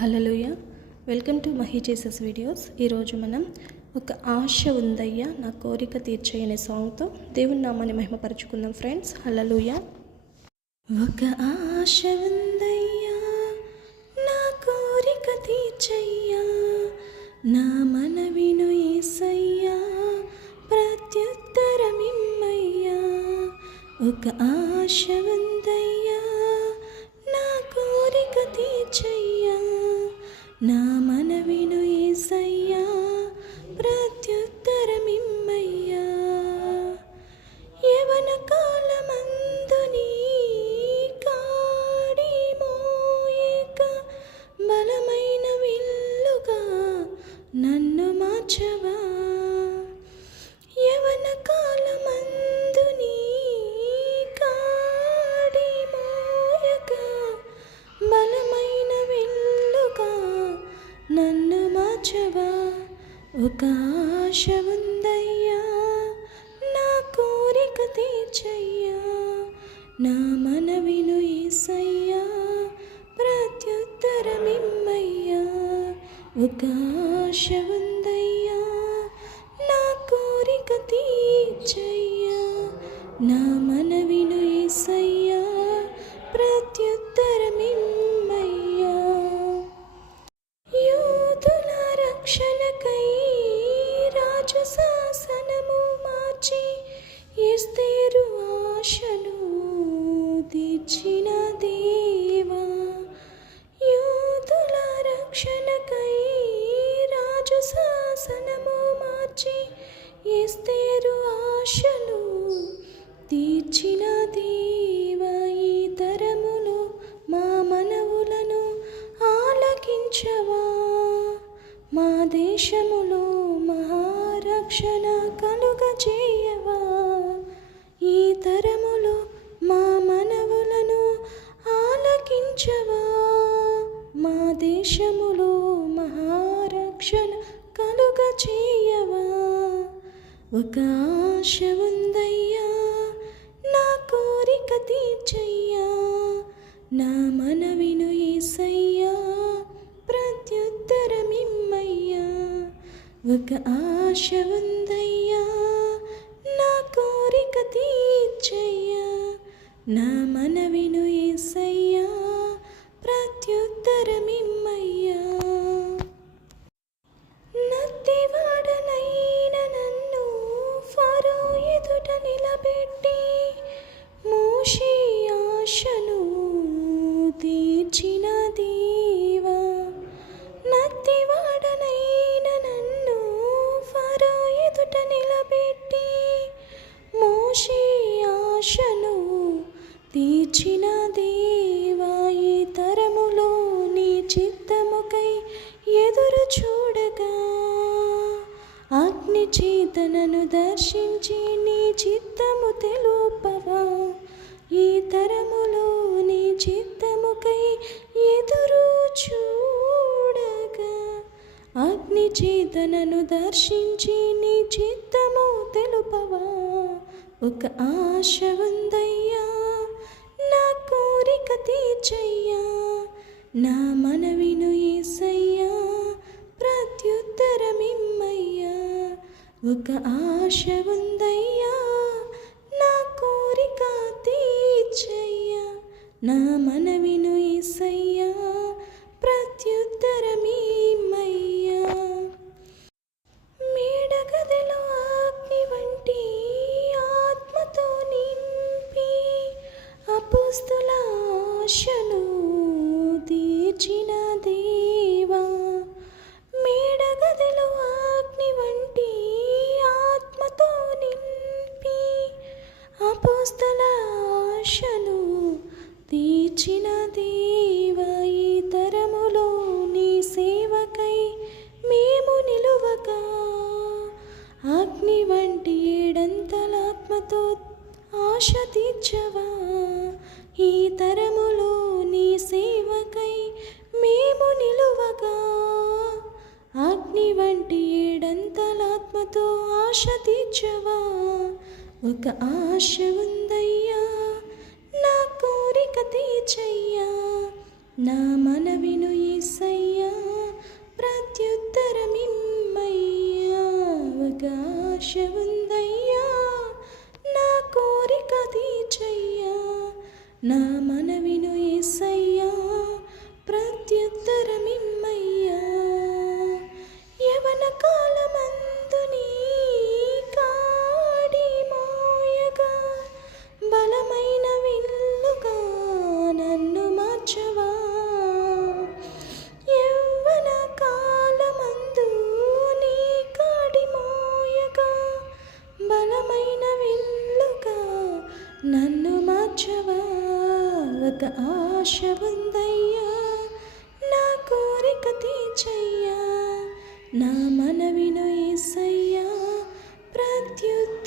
Hallelujah. Welcome to Mahi Jesus videos. ఈరోజు మనం ఒక ఆశ ఉందయ్యా నా కోరిక తీర్చేయి అనే సాంగ్తో దేవుని నామాన్ని మహిమపరచుకుందాం ఫ్రెండ్స్. హల్లెలూయా. ఒక ఆశ ఉందయ్యా నా కోరిక తీర్చయ్యా, నా మనవిను యేసయ్యా ప్రత్యుత్తరమిమ్మయ్యా. ఒక ఆశ ఉందయ్యా నా కోరిక తీర్చయ్యా, నా మనవిను యేసయ్యా ప్రత్యుత్తరమిమ్మయ్యా. యవన కాలమందు నీ కాడి మోయక బలమైన విల్లుగా నన్ను మార్చవా. యవన కాలమందు నీ కాడి మోయక బలమైన విల్లుగా నన్ను మార్చవా. ఒక ఆశ ఉందయ్యా నా కోరిక తీర్చయ్యా, నా మనవిను యేసయ్యా ప్రత్యుత్తరమిమ్మయ్యా. ఒక ఆశ ఉందయ్యా నా కోరిక తీర్చయ్యా, నా మనవిను యేసయ్యా ప్రత్యుత్తరమిమ్మయ్యా. యూదుల రక్షణకై రాజు శాసనము మార్చి ఎస్తేరు ఆశను తీర్చిన దేవా. యూదుల రక్షణకై రాజు శాసనము మార్చి ఎస్తేరు ఆశను తీర్చిన దేవా. ఈ తరములో మా మనవులను ఆలకించవా, మా దేశములో మహారక్షణ కలుగజేయవా. ఈ తరములో మా మనవులను ఆలకించవా, మా దేశములో మహారక్షణ కలుగజేయవా. ఒక ఆశ ఉందయ్యా నా కోరిక తీర్చయ్యా, నా మనవిను యేసయ్యా ప్రత్యుత్తరమిమ్మయ్యా. ఒక ఆశ ఉందయ్యా నా కోరిక తీర్చయ్యా, నా మనవిను యేసయ్యా ప్రత్యుత్తరమిమ్మయ్యా. నత్తివాడనైన నన్ను ఫరో ఎదుట నిలబెట్టి మోషే ఆశను తీర్చిన దేవా. నత్తివాడనైన నన్ను ఫరో ఎదుట నిలబెట్టి మోషే ఆశను తీర్చిన దేవా. ఈ తరములో నీ చిత్తముకై ఎదురు చూడగా అగ్ని చేతనను దర్శించి నీ చిత్తము తెలుపవా. ఈ తరములో నీ చిత్తముకై ఎదురు చూడగా అగ్ని చేతనను దర్శించి నీ చిత్తము తెలుపవా. ఒక ఆశ ఉందయ్యా నా కోరిక తీర్చయ్యా, నా మనవిను యేసయ్యా ప్రత్యుత్తరమిమ్మయ్యా. ఒక ఆశ ఉందయ్యా నా కోరిక తీర్చయ్యా, నా మనవిను యేసయ్యా ప్రత్యుత్తరమిమ్మయ్యా. మేడగదిలో అగ్ని వంటి ఆత్మతో నింపి అపోస్తల ఆశను తీర్చిన దేవా. మేడగదిలో అగ్ని వంటి ఆత్మతో నింపి అపోస్తల ఆశను తీర్చిన దేవా. ఈ తరములో నీ సేవకై మేము నిలువగా అగ్ని వంటి ఏడంతల ఆత్మతో ఆశ తీర్చవా. ఈ తరములో నీ సేవకై మేము నిలువగా అగ్ని వంటి ఏడంతల ఆత్మతో ఆశ తీర్చవా. ఒక ఆశ ఉందయ్యా నా కోరిక తీర్చయ్యా, నా మనవిను యేసయ్యా ఒక ఆశ ఉందయ్యా, నా కోరిక తీర్చయ్యా, నా మనవిను యేసయ్యా ప్రత్యుత్తరమియ్యయ్యా.